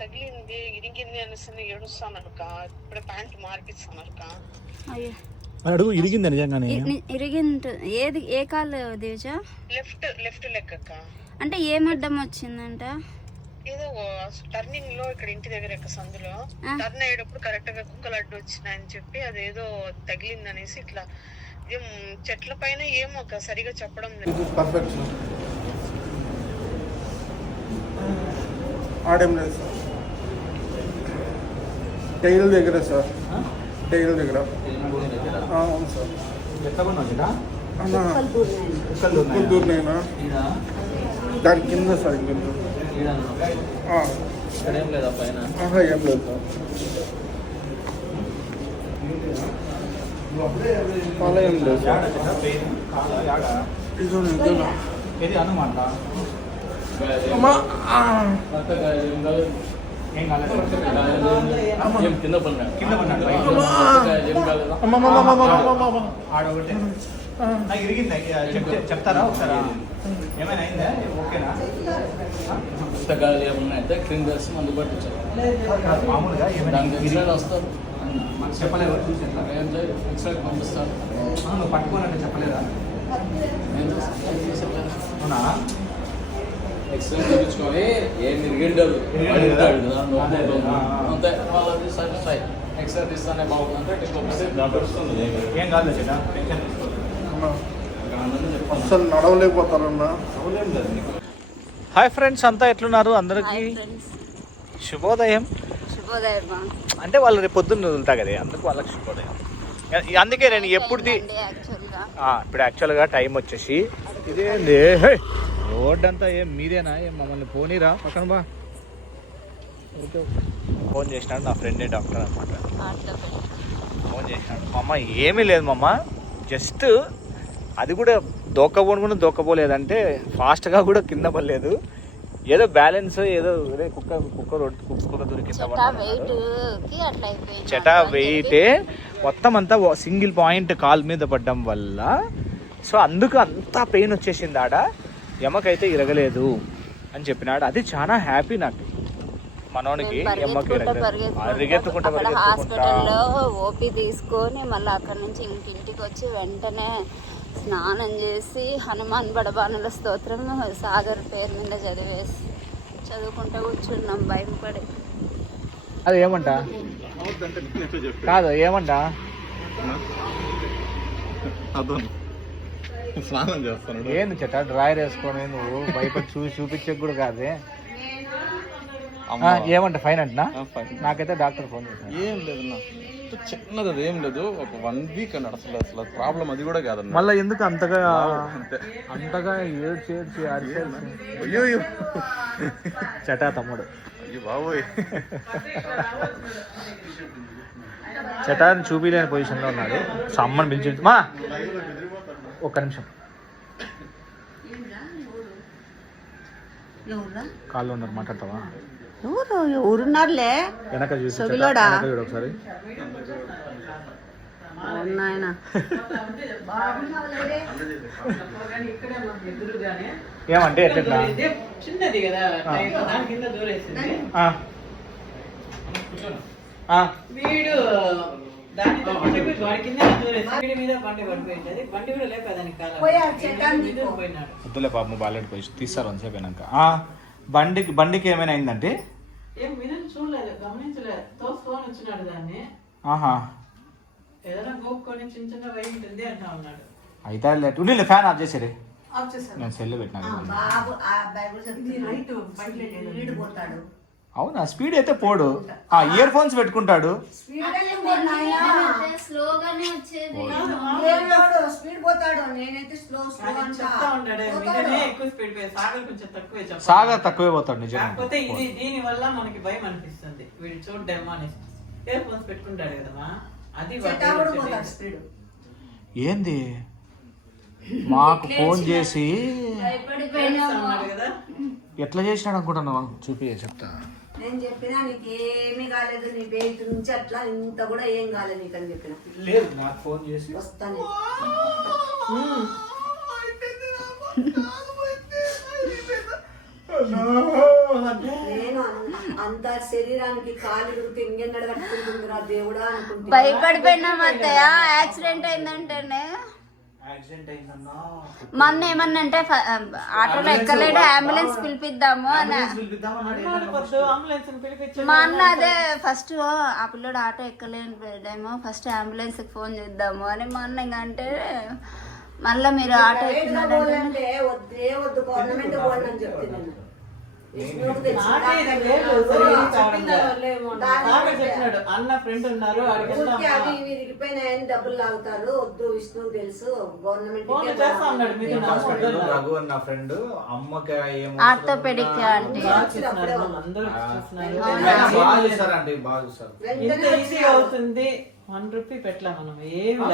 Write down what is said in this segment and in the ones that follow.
తగిలింది ఇరిగింది అనేసి ఏడుస్తానక్క. ఇప్పుడు ప్యాంట్ మార్పిస్తానక్క. అయ్యో అడుగు ఇరిగింది నిజంగానే. ఇరిగింది. ఏది ఏ కాలు దివిజ? లెఫ్ట్ లెగ్ అక్క. అంటే ఏం అడ్డం వచ్చిందంట? ఏదో టర్నింగ్ లో ఇక్కడ ఇంటి దగ్గర యొక్క సందులో టర్న్ అయ్యేటప్పుడు కరెక్ట్ గా కుక్కలు అడ్డు వచ్చినాయని చెప్పి అదేదో తగిలింది అనేసి ఇట్లా చెట్ల పైన ఏమో సరిగా చెప్పడం లేదు. ఆడేం లేదు సార్. టైల్ దగ్గర సార్. టైల్ దగ్గర అవును సార్. దూరినైనా దాని కింద సార్. ఏం లేదు సార్. అలా ఏం లేదు సార్. ఇది అనమాట ఇరిగింది. చెప్తారా ఒకసారి? ఏమైనా అయిందా? ఓకేనా? పుస్తకాలు ఏమన్నా అయితే క్రింద అందుబాటు మామూలుగా ఏమైనా వస్తారు చెప్పలేవు. చూసి ఎక్స్ట్రా పంపిస్తారు. నువ్వు పట్టుకోవాలంటే చెప్పలేదా? అవునా? ఎక్స్ట్రా చూపించుకొని ఏం ఇరిగిండారు అంతే. వాళ్ళది సాటిస్ఫై. ఎక్స్ట్రా తీస్తానే బాగుందంటే ఏం కాదు చేట. అసలు నడవలేకపోతారన్నా. హాయ్ ఫ్రెండ్స్, అంతా ఎట్లున్నారు? అందరికీ శుభోదయం. అంటే వాళ్ళు రేపు పొద్దున్న వదులుతా కదా, అందుకు వాళ్ళకి శుభోదయం. అందుకే నేను ఎప్పుడు ఇప్పుడు యాక్చువల్గా టైం వచ్చేసి ఇదేంది రోడ్ అంతా ఏం మీదేనా? ఏం మమ్మల్ని పోనీరా పక్కన బా. ఫోన్ చేసినాడు నా ఫ్రెండే, డాక్టర్ అనమాట. ఫోన్ చేసినాడు. మా అమ్మ ఏమీ లేదు మా అమ్మ, జస్ట్ అది కూడా దొక్కపోలేదంటే ఫాస్ట్గా కూడా కింద పడలేదు. ఏదో బ్యాలెన్స్ ఏదో కుక్క దొరికింది. చెటా వెయిటే మొత్తం అంతా సింగిల్ పాయింట్ కాల్ మీద పడ్డం వల్ల సో అందుకు అంతా పెయిన్ వచ్చేసింది. ఆడ ఎమ్మకైతే ఇరగలేదు అని చెప్పినాడు. అది చాలా హ్యాపీ నాకు. మనోనికి ఎమ్మకి పరిగెత్తుకుంటా హాస్పిటల్లో ఓపీ తీసుకొని మళ్ళీ అక్కడ నుంచి ఇంటికి వచ్చి వెంటనే స్నానం చేసి హనుమాన్ బడబానుల స్తోత్రం సాగర్ పేరు మీద చదువుకుంటూ కూర్చున్నాం భయం పడి. అది ఏమంట కాదు ఏమంట స్నానం చేస్తాను. ఏంది చెట్ట డ్రాయర్ వేసుకొని నువ్వు భయపడి చూపించే కూడా కాదే. ఏమంట ఫైన్ అంటున్నా? నాకైతే డాక్టర్ ఫోన్ చేశాను. ఏం లేదు చిన్నది, అది ఏం లేదు. ఒక 1 వీక్ అన్నాడు. అసలు ప్రాబ్లం అది కూడా కాదన్న. మళ్ళీ ఎందుకు అంతగా ఏడ్చి అయ్యో చటా తమ్ముడు. అయ్యో బాబోయ్. చటాన్ని చూపిలేని పొజిషన్లో ఉన్నాడు. సో అమ్మని పిలిచి మా ఒక్క నిమిషం కాళ్ళు ఉన్నారు, మాట్లాడతావా? ఊరున్నారులే వెనక చూసి ఒకసారి. ఏమంటే ఎట్లా చిన్నది కదా కింద దూరేసింది వీడు వద్దులే పాపం బాలెట్ పోయి తీస్తారు అంతసేపు అయినాక. బండికి ఏమైనా అయిందంటే చూడలేదు, గమనించలేదు. తోసుకొని వచ్చినాడు దాన్ని. ఏదైనా గోపుకొని చిన్న చిన్న వై ఉంటుంది అంటా ఉన్నాడు. అయితే ఫ్యాన్ ఆఫ్ చేసేరే. నేను సెల్ పెట్టినా. అవునా? స్పీడ్ అయితే పోడు. ఇయర్ ఫోన్స్ పెట్టుకుంటాడు. సాగర్ తక్కువే పోతాడు నిజంగా. దీని వల్ల మనకి భయం అనిపిస్తుంది. వీడు చూడడేమో అని ఇయర్ ఫోన్స్ పెట్టుకుంటాడు కదా, అది ఏంది మాకు ఫోన్ చేసి ఎట్లా చేసినాడు అనుకుంటున్నావా? చూపి చెప్తా. నేను చెప్పినా నీకు ఏమీ కాలేదు, నీ బెయిట్ నుంచి అట్లా ఇంత కూడా ఏం కాలేదు నీకు అని చెప్పిన. లేదు నాకు ఫోన్ చేసి వస్తాను. నేను అంత శరీరానికి కాలు గురికి ఇంకెన్నడ కట్టుకుంటుందిరా దేవుడా అనుకుంటే భయపడిపోయినాం అత్తయ్య. యాక్సిడెంట్ అయిందంటేనే మొన్న ఏమన్నా అంటే ఆటోలో ఎక్కలేడు, అంబులెన్స్ పిలిపిద్దాము అని మా అన్న. అదే ఫస్ట్ ఆ పిల్లడు ఆటో ఎక్కలేడేమో, ఫస్ట్ అంబులెన్స్ కి ఫోన్ చేద్దాము అని మా అన్న. ఇంకా అంటే మళ్ళీ మీరు ఆటో ఎక్కినారంటే అంటే వద్దే వద్దు గవర్నమెంట్ పోండి అని చెప్తున్నాను. అన్న ఫ్రెండ్ ఉన్నారు, అవి విరిగిపోయినాయని డబ్బులు లాగుతారు. వద్దు విష్ణువు తెలుసు గవర్నమెంట్ రఘు నా ఫ్రెండ్ అమ్మకి ఆర్థోపెడిక్ అంటే బాగా చూస్తారంటే బాగా చూస్తారు. ఈజీ అవుతుంది. 1 రూపీ పెట్టలే మనం ఏమి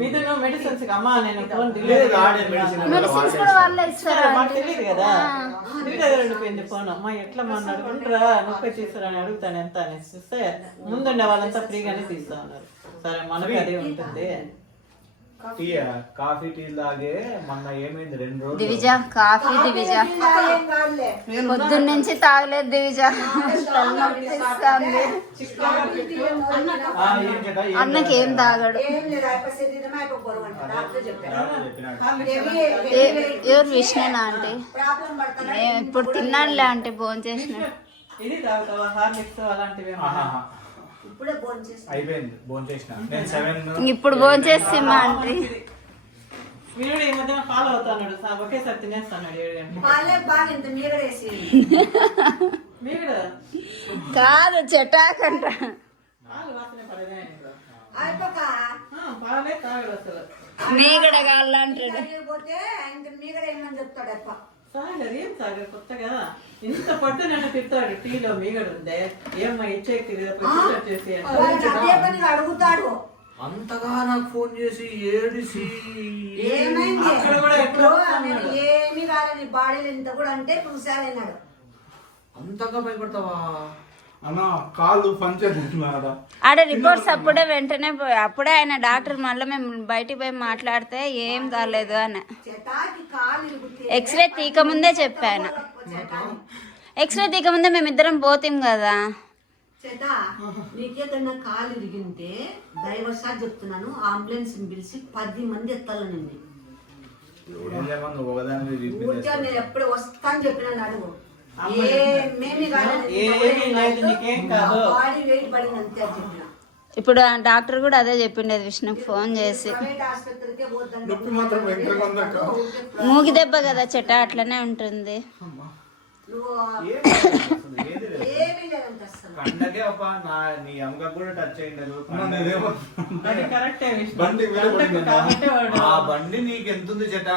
మీరు మెడిసిన్స్ అమ్మా నేను ఫోన్ మెడిసిన్స్ కూడా వాళ్ళే ఇస్తారు. మాకు తెలియదు కదా, మీ దగ్గర ఉండిపోయింది ఫోన్. అమ్మా ఎట్లా మన అడుగుంటారా నొప్పి తీస్తారని అడుగుతాను ఎంత అని ఇస్తే ముందుండే వాళ్ళంతా ఫ్రీగానే తీస్తా ఉన్నారు. సరే మనకి అదే ఉంటుంది. కాఫీ టీ లాగే మొన్న ఏమైంది 2 రోజులు దివిజ కాఫీ దివిజ పొద్దున్న నుంచి తాగలేదు దివిజ. అన్నకి ఏం తాగాడు. ఎవరు విష్ణునా అంటే ఇప్పుడు తిన్నానులే అంటే భోంచేసిన. ఇది తాగుతావా హార్లిక్స్ అలాంటివి? అయిపోయింది భోంచేసిన నేను 7. ఇప్పుడు భోంచేసి మా అంటే మీరు ఈ మధ్యన ఫాలో అవుతాడు, ఒకేసారి తినేస్తాడు 7 గంటలు. కాదు చెటాకంట పాలు వాసన పడదే పాలే తాగడు అసలు. మీగడ కాళ్ళంటాడు. సాగర్ ఏం సాగర్ కొత్తగా ఇంత పట్టునట్టు తిడతాడు. టీలో మీగడు ఉందే ఏమ్మా ఇచ్చేసి అడుగుతాడు. అంతగా నాకు ఫోన్ చేసి ఏడిసి ఏమైంది అక్కడ కూడా ఎట్లా ఏమి కాలేదు బాడీలు ఇంత కూడా అంటే చూసారన్నాడు. అంతగా భయపడతావా అన్న? కాళ్ళు పంచర్ చేస్తున్నారా? ఆడ రిపోర్ట్స్ అప్పుడే వెంటనే అప్పుడే ఆయన డాక్టర్ మళ్ళీ మేము బయటికి పోయి మాట్లాడితే ఏం కాలేదు అని ఎక్స్రే తీక ముందే చెప్పాను. ఎక్స్రే తీక ముందే మేమిద్దరం పోతాం కదా. చేతా నీకేదన్నా కాలు ఇరిగింటే డ్రైవర్ సార్ చెప్తున్నాను అంబులెన్స్ పిలిచి 10 మంది ఎత్తాలనండి. నేను ఎప్పుడు వస్తాను చెప్పినాను అడుగు. బాడీ వెయిట్ పడింది అంతే అని చెప్పిన. ఇప్పుడు డాక్టర్ కూడా అదే చెప్పిండేది విష్ణుకి ఫోన్ చేసి. మూగి దెబ్బ కదా చెట్ట అట్లనే ఉంటుంది. పండగే నీ అమ్మకి కూడా టచ్ అయిండదు. ఆ బండి నీకు ఎంత ఉంది చెట్ట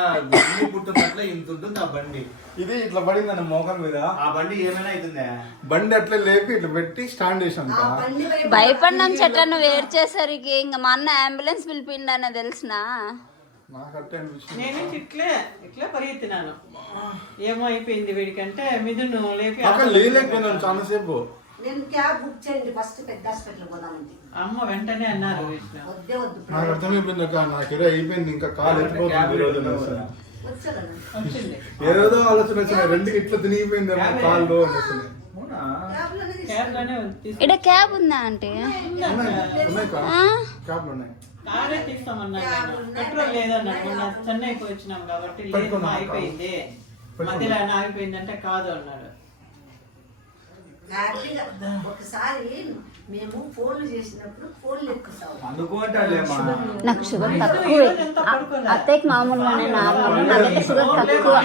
పుట్టున్నట్లే ఇంత ఉంటుంది ఆ బండి. ఇది ఇట్లా పడింది మోకం మీద. ఆ బండి ఏమైనా అవుతుందా? బండి అట్లా లేపి ఇట్లా పెట్టి స్టాండ్ చేసాను. భయపడినాం చెట్ట నువ్వు వేరు చేసరికి. ఇంకా మా అన్న అంబులెన్స్ పిలిపిండని తెలిసినా నేను ఇట్లే పరిగెత్తినాను. ఏమో అయిపోయింది వీడికంటే మిథును లేపి లేకపోయినాను చాలా సేపు. నేను క్యాబ్ బుక్ చేయండి ఫస్ట్ పెద్ద హాస్పిటల్ పోదామండి. అమ్మ వెంటనే అన్నారు వద్దే వద్దు నాకు అర్థమైపోయింది అక్క, నాకు ఇరవై అయిపోయింది ఇంకా కాలు ఎత్తిపోతుంది. వచ్చింది ఏదో ఆలోచన వచ్చిన 2కి ఇట్లా తినిగిపోయింది కాళ్ళు అనేసి. క్యాబ్ లోనే ఇక్కడ క్యాబ్ ఉందా అంటే క్యాబ్లు ఉన్నాయి. కారే తీస్తామన్నా పెట్రోల్ లేదన్నాడు. మొన్న చెన్నైకి వచ్చినాం కాబట్టి లేదు అయిపోయింది మధ్యలో ఆగిపోయింది అంటే కాదు అన్నాడు. హ్యాపీగా ఒకసారి మేము ఫోన్లు చేసినప్పుడు ఫోన్లు ఎక్కుతాం. నాకు షుగర్ తక్కువ. అత్తయ్యకి మామూలుగానే నార్మల్, నాకైతే షుగర్ తక్కువ.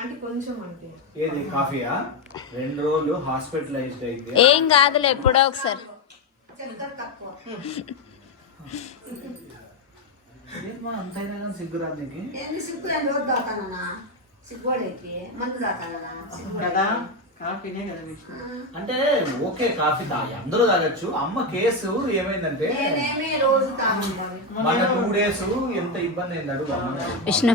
అంటే కొంచెం అంటే ఏది కాఫీయా? 2 రోజులు హాస్పిటలైజ్డ్ అయితే ఏం కాదులే ఎప్పుడో ఒకసారి. తక్కువ అంతైనా సిగ్గురాదు నీకు. ఏంది సిగ్గు? నేను రోజు దాతానా సిగ్గుడైతే మందు దాతానా కదా కాఫీనే కదా విష్ణు. అంటే ఓకే కాఫీ తాగి అందరూ తాగొచ్చు. అమ్మ కేసు ఏమైందంటే నేనేమి రోజు తాగు మన 2 days ఎంత ఇబ్బంది అయింది అడుగు. విష్ణు